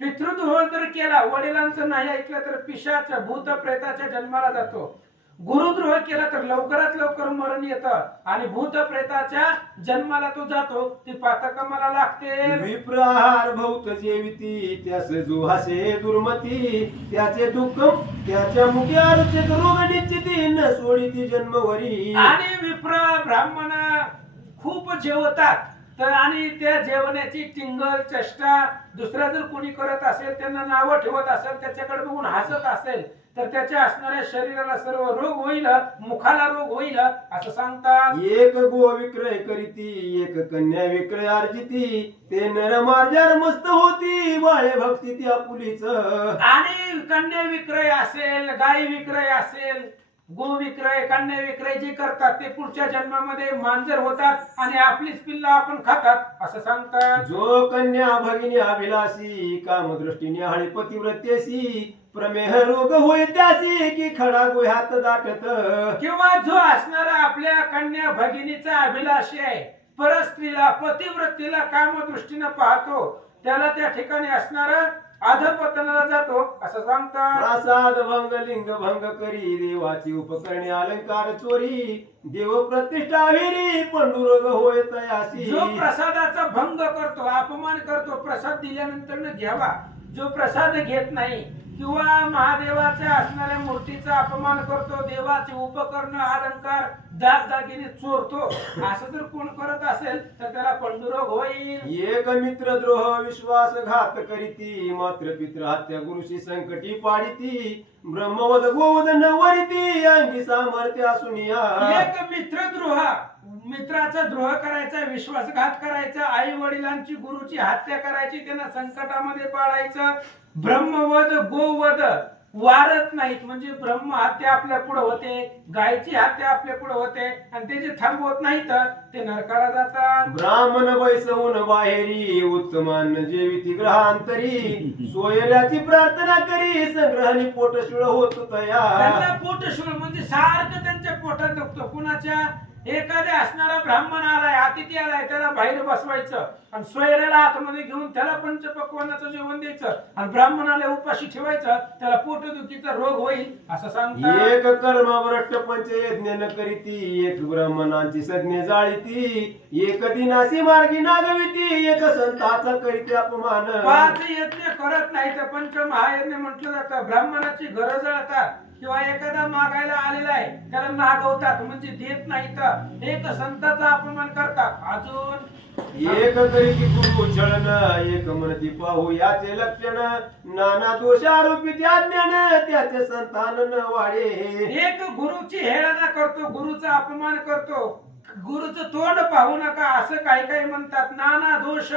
पितृद्रोह जर केला, वडिलांचं नाही ऐकलं तर पिशाच भूत प्रेताच्या जन्माला जातो. गुरुद्रोह केला तर लवकरात लवकर मरण येतं आणि भूत प्रेताच्या जन्माला तो जातो. ती पातक मला लागते. विप्रहार भौत जेविती त्यास जो हसे दुर्मती त्याचे दुःख त्याच्या मुखी आरोग्य रोग निश्चिती न सोडिती जन्मवरी. आणि विप्र ब्राह्मण खूप जेवतात तर आणि त्या जेवणाची टिंगल चेष्टा दुसरा जर कोणी करत असेल, त्यांना नावं ठेवत असेल, त्याच्याकडे बघून हसत असेल तर त्याच्या असणाऱ्या शरीराला सर्व रोग होईल, मुखाला रोग होईल असं सांगतात. एक गो विक्रय करीती एक कन्या विक्रय अर्जिती ते नर मार्जार मस्त होती बाळे भक्ती त्या पुलीच. आणि कन्या विक्रय असेल, गाय विक्रय असेल, गो विक्रय, कन्या विक्रय जे करतात ते पुढच्या जन्मामध्ये मांजर होतात आणि आपलीच पिल्ला आपण खातात असं सांगतात. जो कन्या भगिनी अभिलाषी कामदृष्टीने हळी पतिव्रतेसी प्रमेह रोग होय त्यासी की खडा गुह्यात दाटत. किंवा जो असणारा आपल्या कन्या भगिनीचा अभिलाषी आहे, परस्त्रीला पतिव्रतीला कामदृष्टीने पाहतो, त्याला त्या ठिकाणी असणारा अधपतनाला जातो असं सांगतात. प्रसाद भंग लिंग भंग करी देवाची उपकरणे अलंकार चोरी देव प्रतिष्ठा विरी पंडुरोग होय तयासी. जो प्रसादाचा भंग करतो, अपमान करतो, प्रसाद दिल्यानंतर न घ्यावा, जो प्रसाद घेत नाही किंवा महादेवाच्या असणाऱ्या मूर्तीचा अपमान करतो, देवाचे उपकरण अलंकार दागदागिने चोरतो, असं जर कोण करत असेल तर त्याला पंडुरोग होईल. एक मित्र द्रोह विश्वासघात करीती मात्र पित्र हत्या गुरुशी संकटी पाडिती ब्रह्मवद गोवद नवरिती अंगी सामर्थ्य असूनिया. एक मित्रद्रोह, मित्राचा द्रोह करायचा, विश्वासघात करायचा, आई वडिलांची गुरुची हत्या करायची, त्यांना संकटामध्ये पाडायचं, ब्रह्मवध गोवध वारत नाहीत म्हणजे ब्रह्म हत्या आपल्या पुढे होते, गायची हत्या आपल्या पुढे होते आणि ते जे थांबवत नाहीत ते नरकाला जातात. ब्राह्मण बैसवून बाहेरी उत्तमान जेविती ग्रहांतरी सोयऱ्याची प्रार्थना करी संग्रहाने पोटशूळ होत तयार. त्यांना पोटशूळ म्हणजे सारखं त्यांच्या पोटात दुखतं. कुणाच्या एखाद्या असणारा ब्राह्मण आलाय, अतिथी आलाय, त्याला बाहेर बसवायचं आणि सोयऱ्याला आतमध्ये घेऊन त्याला पंचपक्वान्नाचं जेवण द्यायचं आणि ब्राह्मणाला उपाशी ठेवायचं, त्याला पोटदुखीचा रोग होईल असं सांगतात. एक कर्मावरट्ट पंचयज्ञ न करीती एक ब्राह्मणांची सज्ञ जाळीती एक दिनासी मार्गी नागविती एक संताचा करीते अपमान. 5 यज्ञ करत नाही तर पंचमहायज्ञ म्हटलं जातं. ब्राह्मणाची घरं जळतात किंवा एखादा मागायला आलेला आहे त्याला नागवतात म्हणजे देत नाही तर एक संताचा अपमान करतात. अजून एक करी की गुरु छळण एक म्हणती पाहू याचे लक्षण नाना दोष आरोपी त्या ज्ञान त्याचे संतान न वाढे. एक गुरुची हेळना करतो, गुरुचा अपमान करतो, गुरुचं तोंड पाहू नका असं काही काही म्हणतात. नाना दोष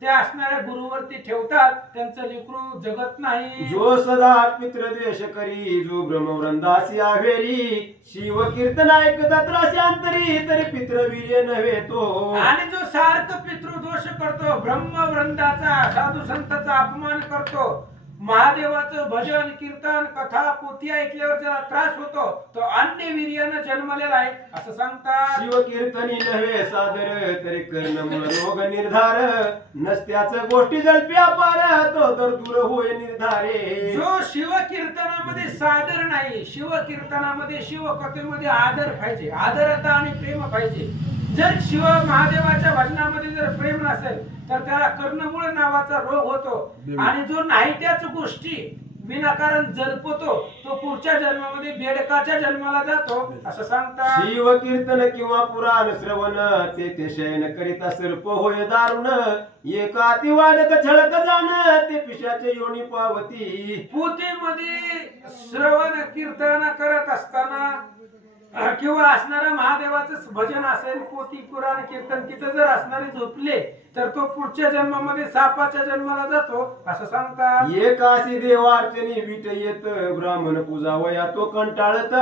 ते असणाऱ्या गुरुवरती ठेवतात, त्यांचं लेकरू जगत नाही. जो सदा पित्र द्वेष करी जो ब्रह्मवृंदासी आवेरी शिव कीर्तन ऐकता त्रासी अंतरी तरी पितृवीर्य नव्हे तो. आणि जो सारखं पितृदोष करतो, ब्रह्मवृंदाचा साधू संतांचा अपमान करतो, महादेवाचं भजन कीर्तन कथा पोथी ऐकल्यावर ज्याला त्रास होतो तो अन्य वीर्यानं जन्मलेला आहे असं सांगतात. शिव कीर्तनी नव्हे सादर तरी कर्ण मूळ रोग निर्धार नसत्याच गोष्टी जल्प्या पार तो तर दूर होय निर्धारे. जो शिव कीर्तनामध्ये सादर नाही, शिव कीर्तनामध्ये शिव कथेमध्ये आदर पाहिजे, आदरता आणि प्रेम पाहिजे. जर शिव महादेवाच्या भजनामध्ये जर प्रेम नसेल तर त्याला कर्णमूळ नावाचा रोग होतो. आणि जो नाही त्याच गोष्टी विनाकारण जल्पतो तो पुढच्या जन्मामध्ये बेडकाच्या जन्माला जातो असं सांगतात. शिव कीर्तन किंवा पुराण श्रवण ते शयन करिता सर्प होय दारुण एका अतिवादक छळक जाण ते पिशाचे योनी पावती. पोथीमध्ये श्रवण कीर्तन करत असताना किंवा असणारं महादेवाचं भजन असेल, पोथी पुराण कीर्तन तिथं जर असणारे झोपले तर तो पुढच्या जन्मामध्ये सापाच्या जन्माला जातो असं सांगतात. एकाशी देवार्चनी वीट येत ब्राह्मण पूजा वया तो कंटाळत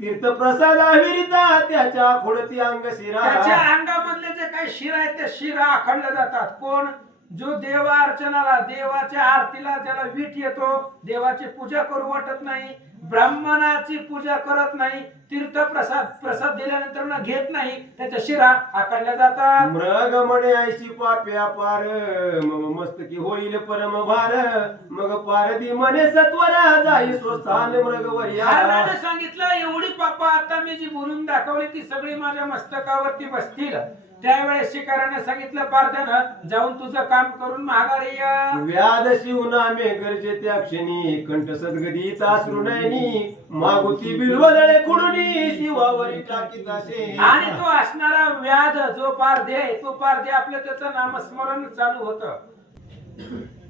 तीर्थ प्रसाद आविरिता त्याच्या खोडती अंग शिरा. त्याच्या अंगामधले जे काही शिरा आहेत त्या शिरा आखडल्या जातात. कोण? जो देवा अर्चनाला देवाच्या आरतीला ज्याला वीट येतो, देवाची पूजा करू वाटत नाही, ब्राह्मणाची पूजा करत नाही, तीर्थ प्रसाद दिल्यानंतर ना घेत नाही, त्याच्या शिरा आकारल्या जातात. मृग म्हणे ऐशी पाप्या पार मग मस्तकी होईल परम भार मग पारदी म्हणे सत्वरा जाई स्वस्थान मृगवर्या. हरणाने सांगितलं एवढी पापा आता मी जी बोलून दाखवली ती सगळी माझ्या मस्तकावरती बसतील. त्यावेळेस शिकाऱ्याने सांगितलं पार्थानं जाऊन तुझं काम करून माघारी या. व्याध शिवनामे गरजे त्या क्षणी कंठ सद्गदी नयनी मागुती बिलवदळे खुडुनी शिवावरी टाकीत असे. आणि तो असणारा व्याध जो पारधे तो पारधे आपलं त्याचं नामस्मरण चालू होतं.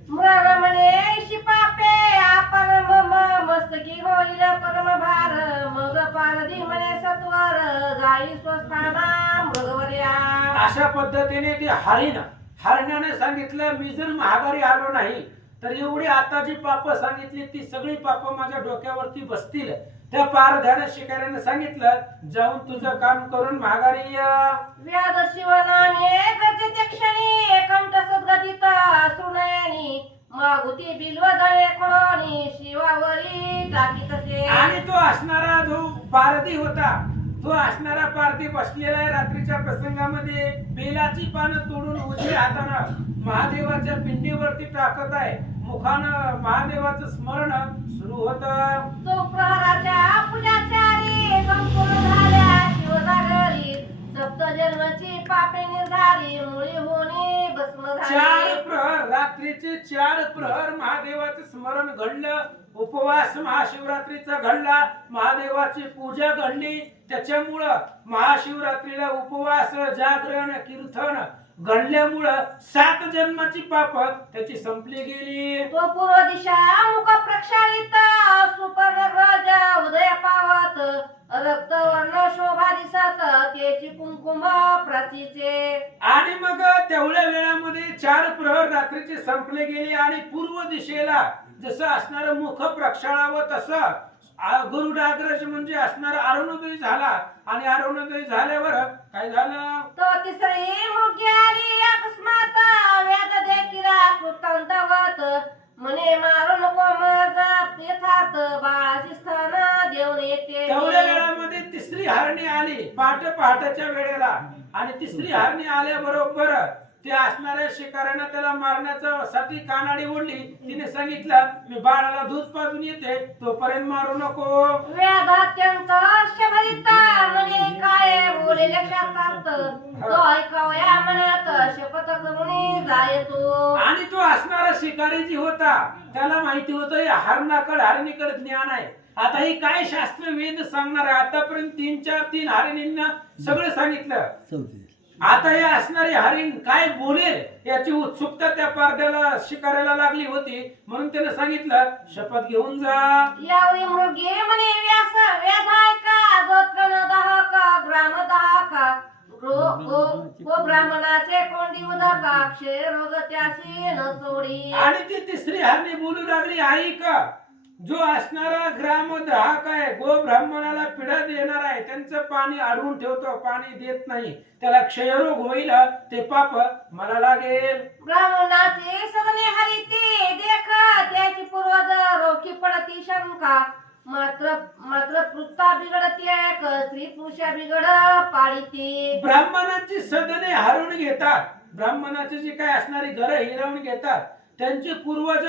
मृग म्हणे शिपापे आपण मम मस्तकी होईल परम भार मग पारधी म्हणे सत्वर जाई स्वस्थाना मृगवर्या. अशा पद्धतीने ते हरण्याने सांगितलं मी जर माघारी आलो नाही तर एवढी आता जी पाप सांगितली ती सगळी पाप माझ्या डोक्यावरती बसतील. त्या पारध्याने शिकाऱ्याने सांगितलं जाऊन तुझं काम करून माघारी या. व्याध शिवनामे गरजेच्या क्षणी कंठ सद्गतीत सुनयनी मागुती बिलवदळे खोडोनी शिवावरी टाकीत असे. आणि तो असणारा जो पारधी होता, तो असणारा पारधी बसलेला आहे रात्रीच्या प्रसंगामध्ये बेलाची पानं तोडून उजव्या हातानं महादेवाच्या पिंडीवरती टाकत आहे. मुखानं महादेवाचं स्मरण सुरू होतं. तो प्रहराच्या पूजाचारी संपूर्ण झाल्या शिवजागरी सप्त जन्मची पापे निर्धारी मुळी होणी भस्म झाली. 4 प्रहर रात्रीचे 4 प्रहर महादेवाचं स्मरण घडलं. उपवास महाशिवरात्रीचा घडला, महादेवाची पूजा घडली. त्याच्यामुळं महाशिवरात्रीला उपवास जागरण कीर्तन घडल्यामुळं 7 जन्माची पाप त्याची संपली गेली. तो पूर्व दिशा मुख प्रक्षालित सुपर्ण ध्वज उदय पावत रक्तवर्ण शोभा दिसत त्याची कुंकुम प्राचीचे. आणि मग तेवढ्या वेळामध्ये 4 प्रहर रात्रीचे संपले गेले आणि पूर्व दिशेला जसं असणार मुख प्रक्षाळावं तसं गरुडाग्रज म्हणजे असणारा अरुणोदय झाला. आणि अरुणोदय झाल्यावर काय झालं? तो तिसरी मुगी आली अकस्मात व्याध देखील कृतांतवत म्हणे मारू नको मज येतात बाळाची स्थान देऊन येते. तेवढ्या वेळामध्ये तिसरी हरणी आली पहाटेच्या वेळेला. आणि तिसरी हरणी आल्याबरोबर ते असणाऱ्या शिकाऱ्यानं त्याला मारण्यासाठी कानाडी ओढली. तिने सांगितलं मी बाळाला दूध पाजून येते तोपर्यंत मारू नको. व्याध अत्यंत हर्षभरित म्हणे काय बोले लक्षात तो ऐकावया म्हणत शपथ करून जाय तो. आणि तो असणारा शिकारी जी होता त्याला माहिती होतं या हरणीकडे ज्ञान आहे. आता ही काय शास्त्र वेद सांगणार आहे. आतापर्यंत 3 हरणींना सगळं सांगितलं. आता हे असणारे हरिण काय बोलेल याची उत्सुकता त्या पारध्याला शिकारायला लागली होती, म्हणून त्याने सांगितलं शपथ घेऊन जा. यावेळी मृगे म्हणे व्यास व्याधाय का गोत्र दहा ग्राम दहा गो ब्राह्मणाचे कोंडी उदका क्षय रोग त्याशी न सोडी. आणि ती तिसरी हरणी बोलू लागली ऐक, जो असणारा ग्राम ग्राहक आहे, गो ब्राह्मणाला पिढा देणार आहे, त्यांचं पाणी अडवून ठेवतो, पाणी देत नाही, त्याला क्षयरोग होईल, ते पाप मला लागेल. ब्राह्मणाचे सगळे हरिते देख त्याची पूर्वज रोखी पडती शंका. मात्र मात्र पृथा बिघडती एक स्त्री पुरुषा बिघड पाळीते. ब्राह्मणांची सदने हरवून घेतात, ब्राह्मणाचे जे काय असणारी घरं हिरावून घेतात. त्यांचे पूर्वज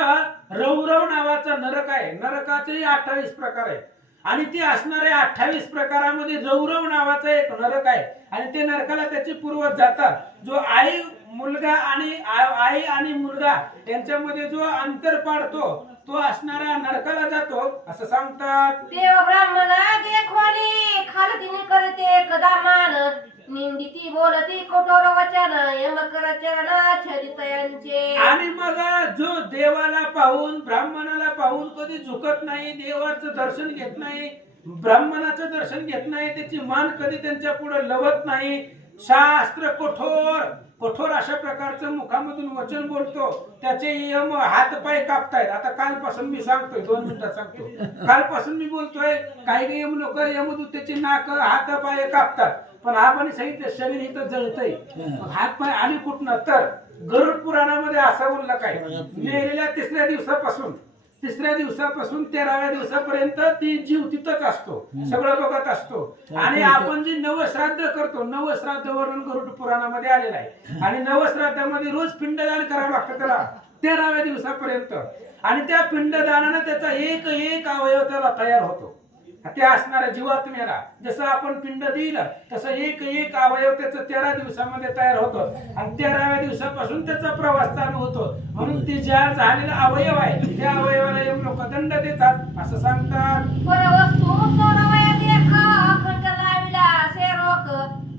रौरव नावाचा नरक आहे, नरकाचे 28 प्रकार आहेत आणि ते असणारे 28 प्रकारामध्ये रौरव नावाचा एक नरक आहे आणि ते नरकाला त्याचे पूर्वज जातात. जो आई मुलगा आणि आई आणि मुलगा यांच्यामध्ये जो अंतर पाडतो तो असणारा नरकाला जातो असं सांगतात. देव ब्राह्मण देखोनी खालतीने करते कदामान. निंदिती बोलती कठोर वचन यमकर चरण छरित यांचे. आणि मग जो देवाला पाहून ब्राह्मणाला पाहून कधी झुकत नाही, देवाचं दर्शन घेत नाही, ब्राह्मणाचं दर्शन घेत नाही, त्याची मान कधी त्यांच्या पुढे लवत नाही, शास्त्र कठोर कठोर अशा प्रकारचं मुखामधून वचन बोलतो, त्याचे यम हात पाय कापतायत. आता कालपासून मी सांगतोय, 2 मिनिटात सांगतो, कालपासून मी बोलतोय काही यम लोक यमदूताचे नाक हात पाय कापतात, पण आपण सांगितलं शरीर इथं जळतंय, हात पाय आली कुठनं, तर गरुड पुराणामध्ये असा उल्लेख आहे, मेलेल्या तिसऱ्या दिवसापासून 13व्या दिवसापर्यंत ती जीव तिथंच असतो, सगळं बघत असतो. आणि आपण जे नवश्राद्ध करतो, नवश्राद्ध वर्णन गरुड पुराणामध्ये आलेलं आहे आणि नवश्राद्धामध्ये रोज पिंडदान करावं लागतं त्याला 13व्या दिवसापर्यंत. आणि त्या पिंडदानाने त्याचा एक एक अवयव त्याला तयार होतो, त्या असणाऱ्या जीवात्म्याला. जसं आपण पिंड दिलं तसं एक एक अवयव त्याचं 13 दिवसामध्ये तयार होतो आणि 13व्या दिवसापासून त्याचा प्रवास चालू होतो. म्हणून ते ज्या झालेला अवयव आहे त्या अवयवाला एवढे लोक दंड देतात असं सांगतात. परवस्तू सोडवया देख अखंड लाविला से रोख.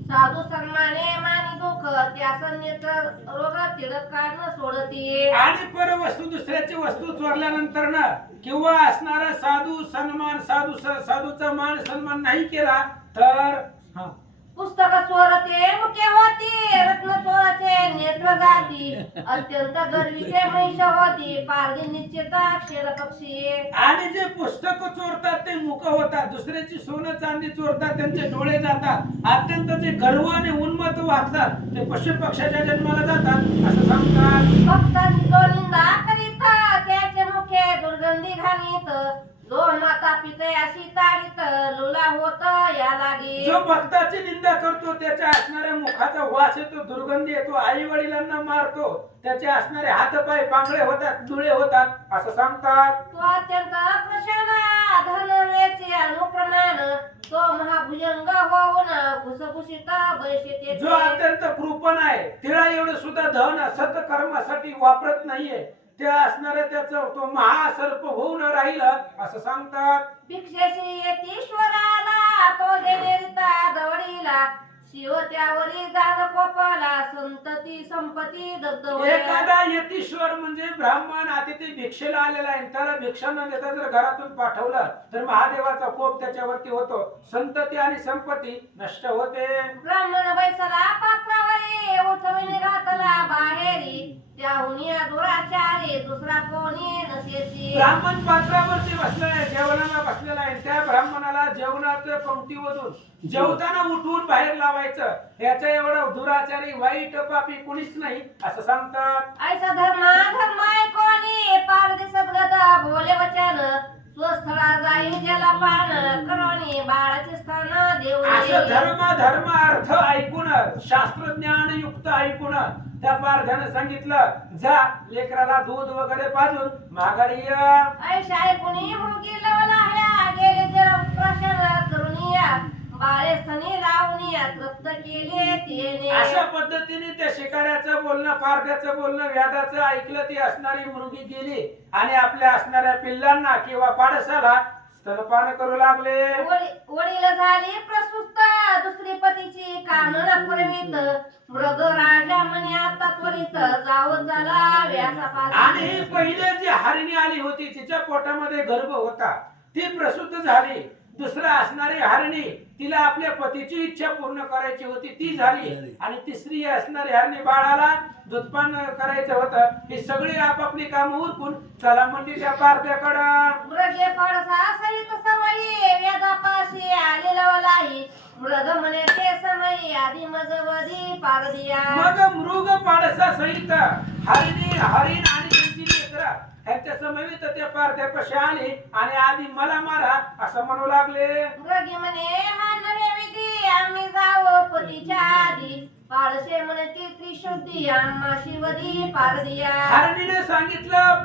साधू सन्माने मानी दुःख त्यास नेत्र रोग तिडक काढणं सोडती. आणि परवस्तू दुसऱ्याची वस्तू चोरल्यानंतर ना किंवा असणारा साधू साधूचा मान सन्मान नाही केला तर पुस्तक चोरते मुके होती. रत्न चोराचे नेत्र जाती. अत्यंत गर्वीचे महिष होती. पारधी निश्चित क्षीर पक्षी. आणि जे पुस्तक चोरतात ते मुक होतात, दुसऱ्याची सोनं चांदी चोरतात त्यांचे डोळे जातात, अत्यंत जे गर्व आणि उन्मत्त वागतात ते पशु पक्षाच्या जन्माला जातात असं सांगतात. भक्तांची जो निंदा करीत त्याचे मुखे दुर्गंधी घालीत. जो माता पिते अशी ताडीत लुला होत या लागी. जो भक्ताची निंदा करतो त्याच्या असणाऱ्या मुखाचा वास येतो, दुर्गंधी येतो, आई वडिलांना मारतो, त्याचे असणारे हातपाय पांगळे होतात, डोळे होतात असं सांगतात. तो अत्यंत प्रसन्न धनवेचे अनुप्रमाण. तो महाभुजंग होऊन घुसघुशीत बैशते. जो अत्यंत कृपण आहे, तिला एवढं सुद्धा धन सत्कर्मासाठी वापरत नाहीये, त्या असणाऱ्या त्याचा तो महासर्प होऊन राहील असं सांगतात. भिक्षेशी येतीश्वराला तो देनेरिता दवडीला. शिव त्यावरी जाण कोपाला संतती संपत्ती दत्तवया. एखादा यतीश्वर म्हणजे ब्राह्मण अतिथी भिक्षेला आलेला आहे, त्याला भिक्षा न देता जर घरातून पाठवलं तर महादेवाचा कोप त्याच्यावरती होतो, संतती आणि संपत्ती नष्ट होते. ब्राह्मण बैसला पात्रावरी उठविणे घातला बाहेरी. त्याहुनी दुराचारी दुसरा कोणी नसेची. ब्राह्मण पात्रावरती बसलाय, जेवणाला बसलेला आहे, त्या ब्राह्मणाला जेवणाचं पंक्तीमधून जेवताना उठवून बाहेर लावायचं, याच्या एवढं दुराचारी वाईट पापी कुणीच नाही असं सांगतात. ऐसा धर्म कोणी पारदी सद्गत बोले वचन. स्वस्थळा जाई जला पान करोनी बाळाचे स्थान असं देवळी. धर्म अर्थ ऐकून शास्त्रज्ञान युक्त ऐकून त्या पारध्यानं सांगितलं जा लेकराला दूध वगैरे पाजून माघारी ये. ऐशा ऐकुनी मुलगी लवलाह्या गेले जर प्रशन करुनिया. बाळे स्थनी लावनिया तृप्त केले तेने. अशा पद्धतीने त्या शिकाऱ्याचं बोलणं, पारध्याचं बोलणं, व्याधाचं ऐकलं, ती असणारी मुलगी गेली आणि आपल्या असणाऱ्या पिल्लांना किंवा पाडसाला स्तनपान करू लागले. वडील झाली प्रसूत दुसरी पतीची कामना पुरवीत. मृग राजा म्हणे आता त्वरित जाव चला व्यासापाशी. आणि पहिले जी हरिणी आली होती तिच्या पोटामध्ये गर्भ होता, ती प्रसूत झाली. दुसरा असणारी हरिणी, तिला आपल्या पतीची इच्छा पूर्ण करायची होती, ती झाली. आणि तिसरी असणारी हरिणी, बाळाला दूधपान करायचं होतं. ही सगळी आपापली कामं उरकून चला म्हणजे त्या पारत्याकडं. मृगे पडसा सहित समयी वेदापाशी आलेला वलाई. मृग म्हणे ते समयी आधी मग वधी पार दिया. मग मृग पाडसा सहित हरिणी, हरिण आणि त्यांची लेकरं ह्यांच्या समवेत त्या पारत्यापाशी आले आणि आधी मला मारा असं म्हणू लागले. मृगे म्हणे मानवे विधी आम्ही जावो पतीच्या आधी. पाडसे म्हणे ती त्रिशुद्धी आम्हाशी वधी पार दिया. हरणीने सांगितलं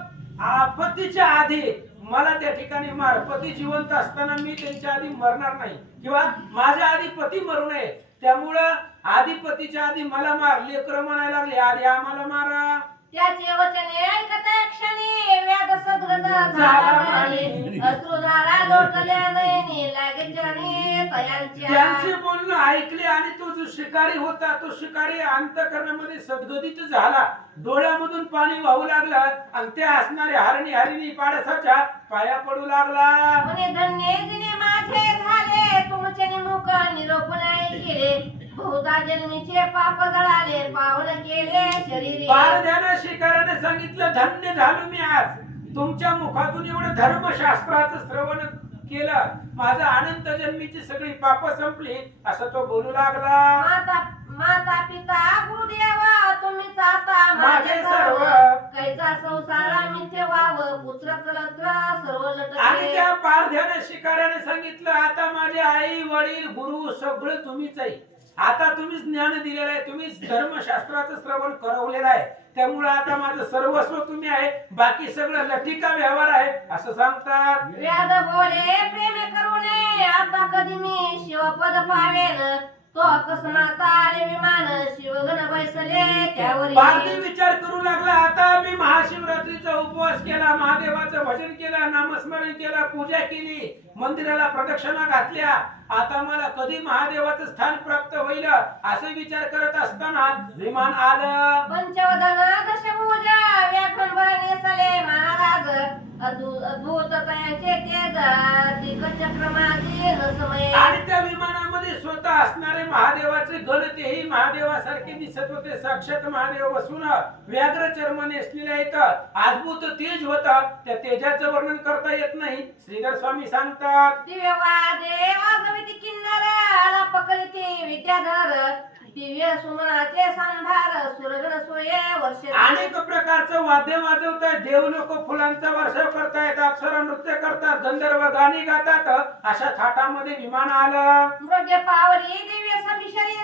पतीच्या आधी मला त्या ठिकाणी मार. पती जिवंत असताना मी त्यांच्या आधी मरणार नाही किंवा माझ्या आधी पती मरू नये, त्यामुळं आधी पतीच्या आधी मला मार. लेकर म्हणायला लागले आधी आम्हाला मारा. त्याचे वचने ऐकता क्षणी व्याध सद्गत झाला म्हणे. अश्रुधारा लोटल्या नयनी लागे चरणी तयांच्या. त्यांचे बोलणं ऐकले आणि तो जो शिकारी होता तो शिकारी अंतःकरणामध्ये सद्गदित झाला. डोळ्यामधून पाणी वाहू लागलं आणि त्या असणाऱ्या हरिणी पाडसाच्या पाया पडू लागला. म्हणे धन्य जिने माझे झाले तुमचे निमुख निरोप नाही केले. बहुधा जन्मीचे पाप जळाले पावन केले शरीरी. पारध्यानं शिकाऱ्याने सांगितलं धन्य झालो मी आज, तुमच्या मुखातून एवढं धर्मशास्त्राचं श्रवण केलं, माझा अनंत जन्मीची सगळी पाप संपली असं तो बोलू लागला. माता पिता गुरुदेव तुम्हीच आता माझे सर्व. कैचा संसार मिथ्य व्हाव पुत्र कलत्र सर्व आणि लटके. त्या पारध्याने शिकाऱ्याने सांगितलं आता माझे आई वडील गुरु सगळं तुम्हीच आहे. आता तुम्हीच ज्ञान दिलेलं आहे, तुम्हीच धर्मशास्त्राचं श्रवण करवलेलं आहे, त्यामुळे आता माझं सर्वस्व तुम्ही आहे, बाकी सगळं लटिका व्यवहार आहे असं सांगतात. व्याध बोले प्रेम करूने आता कधी मी शिवपद पावेन. तो अकस्मात आले विमान शिवगण बैसले त्यावर. पारधी विचार करू लागला आता मी महाशिवरात्रीचा उपवास केला, महादेवाचं भजन केलं, नामस्मरण केलं, पूजा केली, मंदिराला प्रदक्षिणा घातल्या, आता मला कधी महादेवाचं स्थान प्राप्त होईल असे विचार करत असताना विमान आलं. पंचवदन दशभुज व्याघ्रंबर नेसले महाराज. अद्भुत तयांचे तेज दिग्चक्र माझे नसमय. आणि त्या विमानामध्ये स्वतः असणारे महादेवाचे गण तेही महादेवासारखे दिसत होते. साक्षात महादेव बसून व्याघ्र चर्म नेसलेले आहेत. अद्भुत तेज होता, त्या तेजाचं वर्णन करता येत नाही. श्रीधर स्वामी सांगतात दिव्य वादे वाजविती किन्नर आला पकडिते विद्याधर. दिव्य सुमनाचे सांभार सुरगण सोये वर्ष. अनेक प्रकारचं वाद्य वाजवतात, देव लोक फुलांचा वर्षाव करतायत, अप्सरा नृत्य करतात, गंधर्व गाणी गातात. अशा थाटामध्ये विमान आलं. मृगे पावरी दिव्य सभी शरीर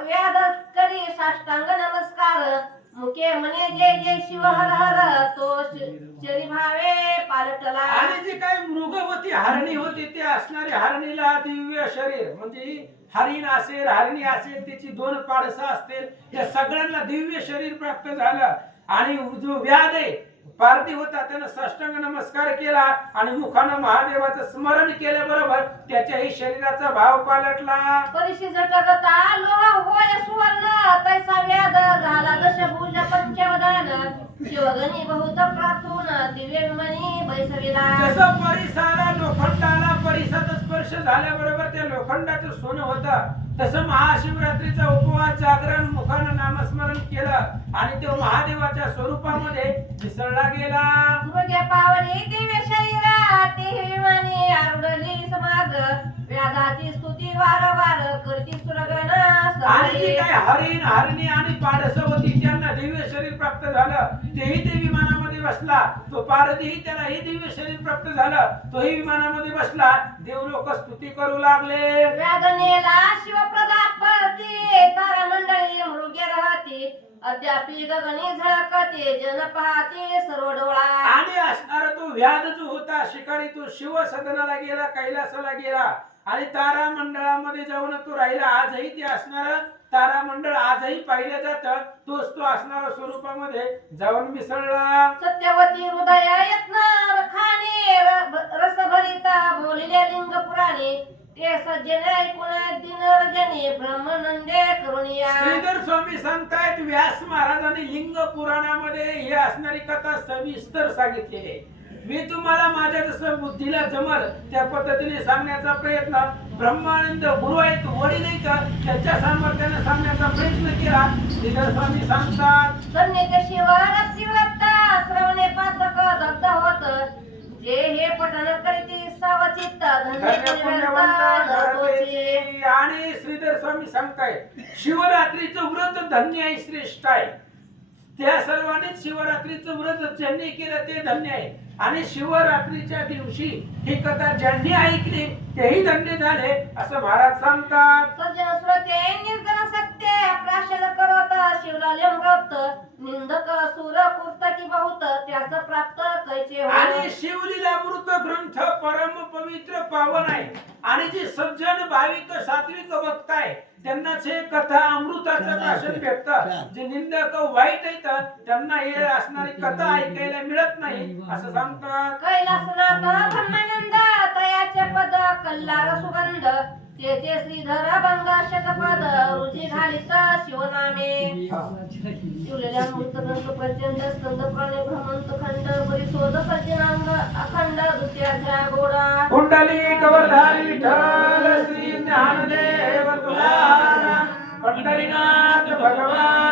व्याध करी साष्टांग नमस्कार. मुके म्हणे जय जय शिव हर हर तो शरी भावे पालटला. आणि जी काही मृगवती हरणी होती ते असणारी हरणीला दिव्य शरीर म्हणजे हरिण असेल हरणी असेल त्याची दोन पाडसं असतील, या सगळ्यांना दिव्य शरीर प्राप्त झालं. आणि जो व्याध आहे पारधी होता त्यानं साष्टांग नमस्कार केला आणि मुखानं महादेवाचं स्मरण केल्याबरोबर त्याच्याही शरीराचा भाव पालटला. परिशी झटकता लोह होय सुवर्ण तैसा व्याध झाला दशभुज पंचवदन. शिवगणी बहुत प्रातून दिव्य विमानी बैसविला. जसं परिसाला लोखंडाला परिसाचा स्पर्श झाल्याबरोबर त्या लोखंडाचं सोनं होतं, तसं महाशिवरात्रीचा उपवास जागरण मुखानं नामस्मरण केलं आणि तो महादेवाच्या स्वरूपामध्ये मिसळला गेला. मृगे पावरी दिव्य शरीर ते विमानी आरुढली समाग. व्याधाची स्तुती वारंवार करती सुरगण. आणि जी काय हरिण हरणी आणि पाडस होती त्यांना दिव्य शरीर प्राप्त झालं, तेही ते विमानामध्ये बसला. तो पारधीही त्यालाही दिव्य शरीर प्राप्त झालं, तोही विमानामध्ये बसला. देव लोक स्तुती करू लागले. व्याधनेला शिवप्रदाप पडती तारा मंडळी मृगे राहती. अद्यापि गगनी झळकते जन पाहते सर्व डोळा. आणि असणारा तो व्याध जो होता शिकारी तो शिव सदनाला गेला, कैलासाला गेला आणि तारा मंडळामध्ये जाऊन तो राहिला. आजही ते असणार तारा मंडळ आजही पाहिलं जातं, तोच तो असणारा स्वरूपामध्ये जाऊन मिसळला. सत्यवती हृदय यत्न रखाने रसभरित बोलिले लिंग पुराणे. ते सज्जन ऐकून दिन रजनी म्हणे ब्रह्मानंदे करुणिया. श्रीधर स्वामी सांगतायत व्यास महाराजांनी लिंग पुराणामध्ये ही असणारी कथा सविस्तर सांगितलेली आहे. मी तुम्हाला माझ्या जसं बुद्धीला जमल त्या पद्धतीने सांगण्याचा प्रयत्न, ब्रह्मानंद गुरु आहेत, वडील आहेत, त्यांच्या सामर्थ्याने सांगण्याचा प्रयत्न केला. श्रीधर स्वामी सांगतात धन्य शिवरात्री व्रत श्रवणे पातक दग्ध होत. जे हे पठण करीती सावचित्त धन्य पुण्यवंत होते. आणि श्रीधर स्वामी सांगतायत शिवरात्रीचं व्रत धन्य आहे, श्रेष्ठ आहे. त्या सर्वांनीच शिवरात्रीचं व्रत ज्यांनी केलं ते धन्य आहे. आणि शिवरात्रीच्या दिवशी ही कथा ज्यांनी ऐकली तेही धन्य झाले असं महाराज सांगतात. सज्जन श्रोते निर्जन सत्य प्राशन करत शिवलाले मृत निंदक सुर कुर्तकी बहुत त्यास प्राप्त कैचे आणि होय. शिवलीलामृत ग्रंथ परम पवित्र पावन आहे. आणि जे सज्जन भाविक सात्विक भक्त आहे त्यांनाच हे कथा अमृताचं प्राशन भेटतं. जे निंदक वाईट आहेत त्यांना हे असणारी कथा ऐकायला मिळत नाही असं सांगतात. कैलासनाथ ब्रह्मानंद तयाचे पद कल्लार सुगंध तेथे श्रीधर भंग शतपद रुजी घालित शिवनामे. शिवलेल्या मृत ग्रंथ प्रचंड स्कंद प्रणे भ्रमंत खंड परिशोध सज्जनांग अखंड दुत्याध्या गोडा. कुंडली कवरधारी विठ्ठल श्री ज्ञानदेव तुकाराम पंढरीनाथ भगवान